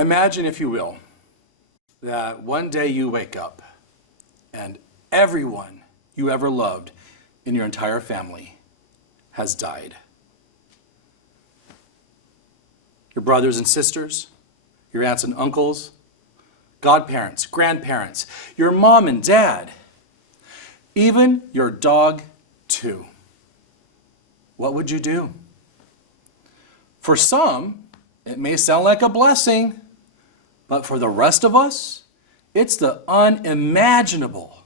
Imagine, if you will, that one day you wake up and everyone you ever loved in your entire family has died. Your brothers and sisters, your aunts and uncles, godparents, grandparents, your mom and dad, even your dog too. What would you do? For some, it may sound like a blessing, but for the rest of us, it's the unimaginable.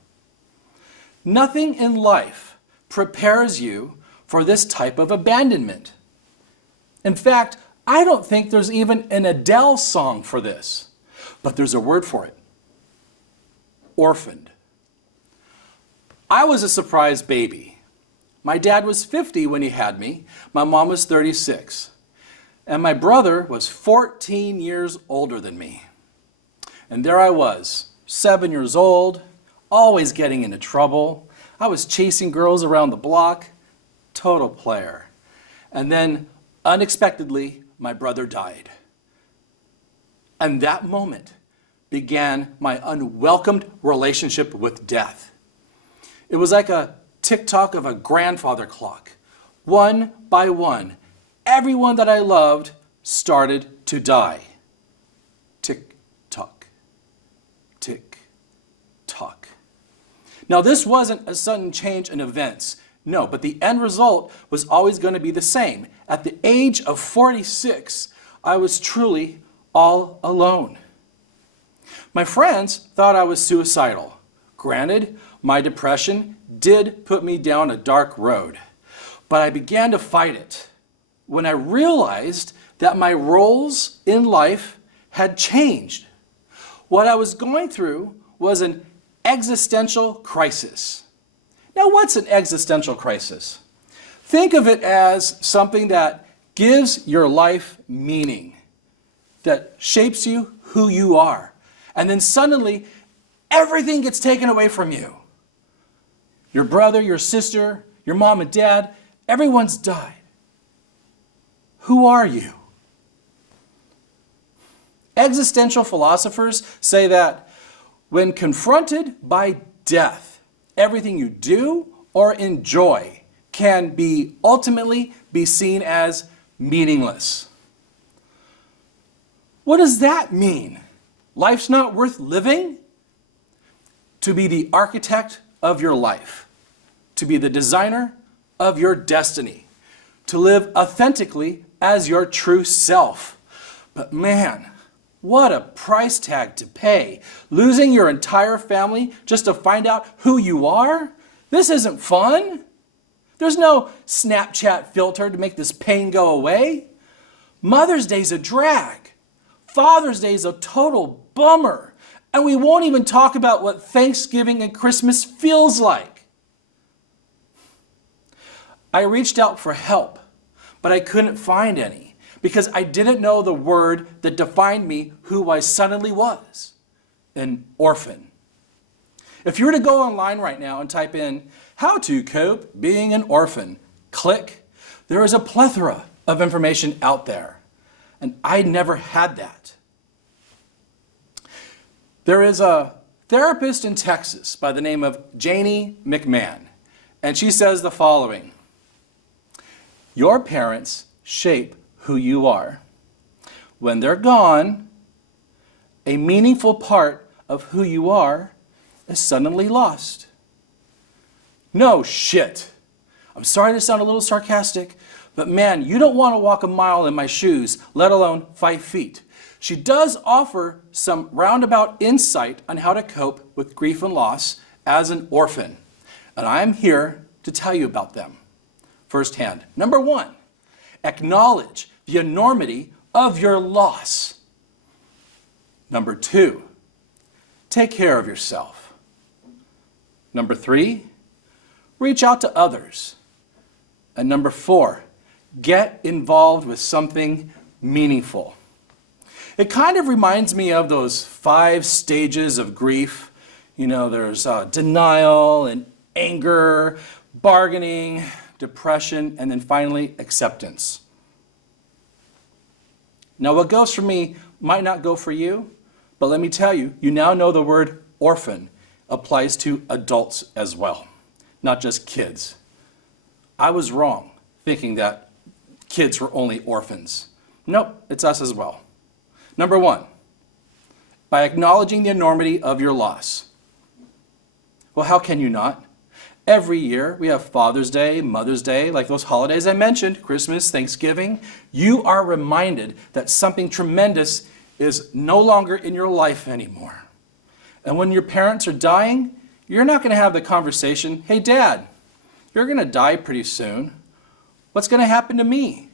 Nothing in life prepares you for this type of abandonment. In fact, I don't think there's even an Adele song for this, but there's a word for it. Orphaned. I was a surprise baby. My dad was 50 when he had me. My mom was 36. And my brother was 14 years older than me. And there I was, 7 years old, always getting into trouble. I was chasing girls around the block, total player. And then, unexpectedly, my brother died. And that moment began my unwelcomed relationship with death. It was like a tick-tock of a grandfather clock. One by one, everyone that I loved started to die. Tick-tock, tick-tock. Now, this wasn't a sudden change in events. No, but the end result was always going to be the same. At the age of 46, I was truly all alone. My friends thought I was suicidal. Granted, my depression did put me down a dark road, but I began to fight it when I realized that my roles in life had changed. What I was going through was an existential crisis. Now, what's an existential crisis? Think of it as something that gives your life meaning, that shapes you who you are. And then suddenly, everything gets taken away from you. Your brother, your sister, your mom and dad, everyone's died. Who are you? Existential philosophers say that when confronted by death, everything you do or enjoy can ultimately be seen as meaningless. What does that mean? Life's not worth living? To be the architect of your life, to be the designer of your destiny, to live authentically as your true self. But man, what a price tag to pay. Losing your entire family just to find out who you are? This isn't fun. There's no Snapchat filter to make this pain go away. Mother's Day's a drag. Father's Day's a total bummer. And we won't even talk about what Thanksgiving and Christmas feels like. I reached out for help, but I couldn't find any because I didn't know the word that defined me who I suddenly was, an orphan. If you were to go online right now and type in, how to cope being an orphan, click, there is a plethora of information out there. And I never had that. There is a therapist in Texas by the name of Janie McMahon, and she says the following: your parents shape who you are. When they're gone, a meaningful part of who you are is suddenly lost. No shit. I'm sorry to sound a little sarcastic, but man, you don't want to walk a mile in my shoes, let alone 5 feet. She does offer some roundabout insight on how to cope with grief and loss as an orphan, and I'm here to tell you about them firsthand. Number 1, acknowledge the enormity of your loss. Number 2, take care of yourself. Number 3, reach out to others. And number 4, get involved with something meaningful. It kind of reminds me of those 5 stages of grief. You know, there's denial and anger, bargaining, depression, and then finally acceptance. Now, what goes for me might not go for you, but let me tell you, you now know the word orphan applies to adults as well, not just kids. I was wrong thinking that kids were only orphans. Nope, it's us as well. Number one, by acknowledging the enormity of your loss. Well, how can you not? Every year we have Father's Day, Mother's Day, like those holidays I mentioned, Christmas, Thanksgiving. You are reminded that something tremendous is no longer in your life anymore. And when your parents are dying, you're not going to have the conversation, hey, Dad, you're going to die pretty soon. What's going to happen to me?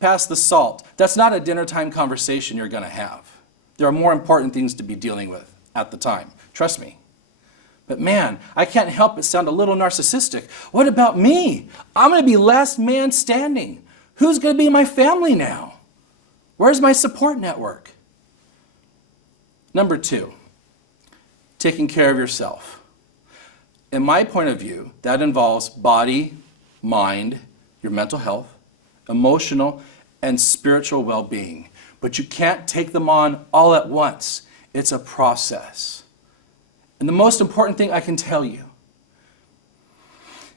Pass the salt. That's not a dinner time conversation you're going to have. There are more important things to be dealing with at the time. Trust me. But man, I can't help but sound a little narcissistic. What about me? I'm going to be last man standing. Who's going to be my family now? Where's my support network? Number two, taking care of yourself. In my point of view, that involves body, mind, your mental health, emotional, and spiritual well-being. But you can't take them on all at once. It's a process. And the most important thing I can tell you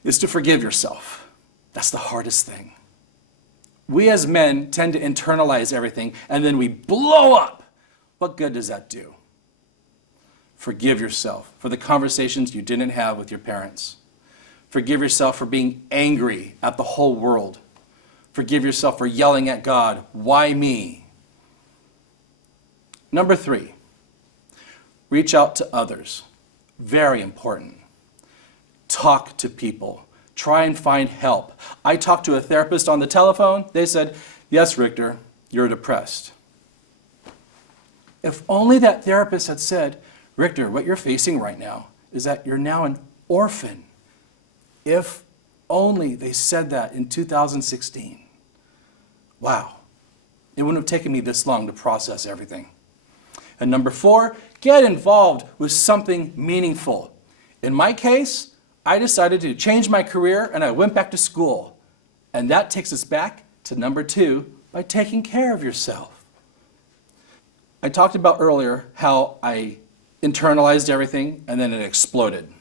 is to forgive yourself. That's the hardest thing. We as men tend to internalize everything and then we blow up. What good does that do? Forgive yourself for the conversations you didn't have with your parents. Forgive yourself for being angry at the whole world. Forgive yourself for yelling at God, why me? Number three, reach out to others. Very important. Talk to people. Try and find help. I talked to a therapist on the telephone. They said, yes, Rictor, you're depressed. If only that therapist had said, Rictor, what you're facing right now is that you're now an orphan. If only they said that in 2016. Wow. It wouldn't have taken me this long to process everything. And number four, get involved with something meaningful. In my case, I decided to change my career and I went back to school. And that takes us back to number two, by taking care of yourself. I talked about earlier how I internalized everything and then it exploded.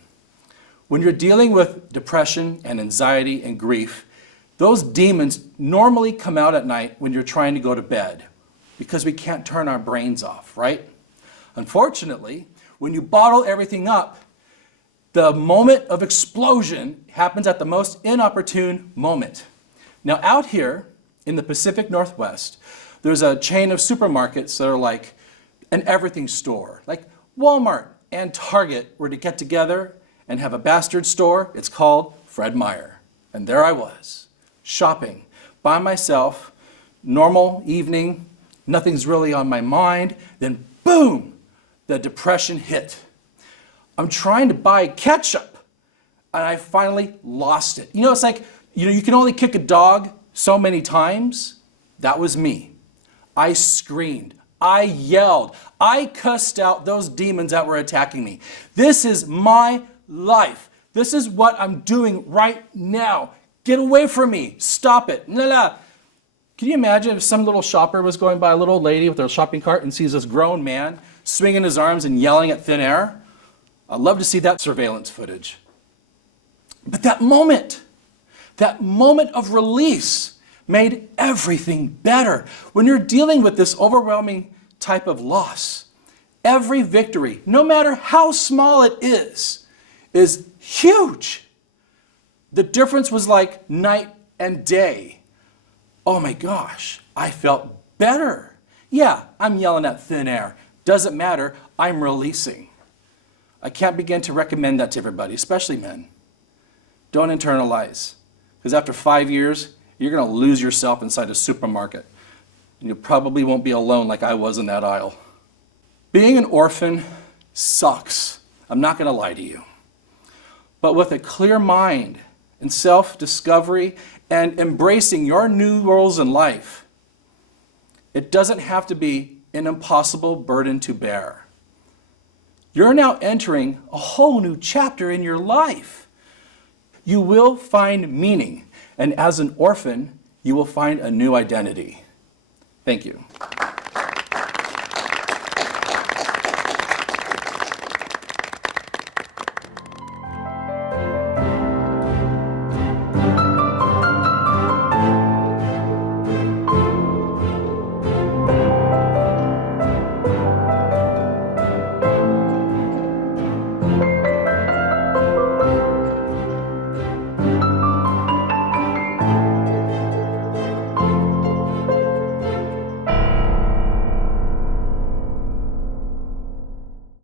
When you're dealing with depression and anxiety and grief, those demons normally come out at night when you're trying to go to bed because we can't turn our brains off, right? Unfortunately, when you bottle everything up, the moment of explosion happens at the most inopportune moment. Now out here in the Pacific Northwest, there's a chain of supermarkets that are like an everything store. Like Walmart and Target were to get together and have a bastard store. It's called Fred Meyer. And there I was, shopping by myself, normal evening, nothing's really on my mind. Then boom, the depression hit. I'm trying to buy ketchup and I finally lost it. You know, it's like, you can only kick a dog so many times. That was me. I screamed. I yelled. I cussed out those demons that were attacking me. This is my life. This is what I'm doing right now. Get away from me. Stop it. La. Can you imagine if some little shopper was going by, a little old lady with her shopping cart and sees this grown man swinging his arms and yelling at thin air? I'd love to see that surveillance footage. But that moment of release made everything better. When you're dealing with this overwhelming type of loss, every victory, no matter how small it is huge. The difference was like night and day. Oh my gosh, I felt better. Yeah, I'm yelling at thin air. Doesn't matter, I'm releasing. I can't begin to recommend that to everybody, especially men. Don't internalize, because after 5 years, you're going to lose yourself inside a supermarket. And you probably won't be alone like I was in that aisle. Being an orphan sucks. I'm not going to lie to you. But with a clear mind and self-discovery and embracing your new roles in life, it doesn't have to be an impossible burden to bear. You're now entering a whole new chapter in your life. You will find meaning, and as an orphan, you will find a new identity. Thank you.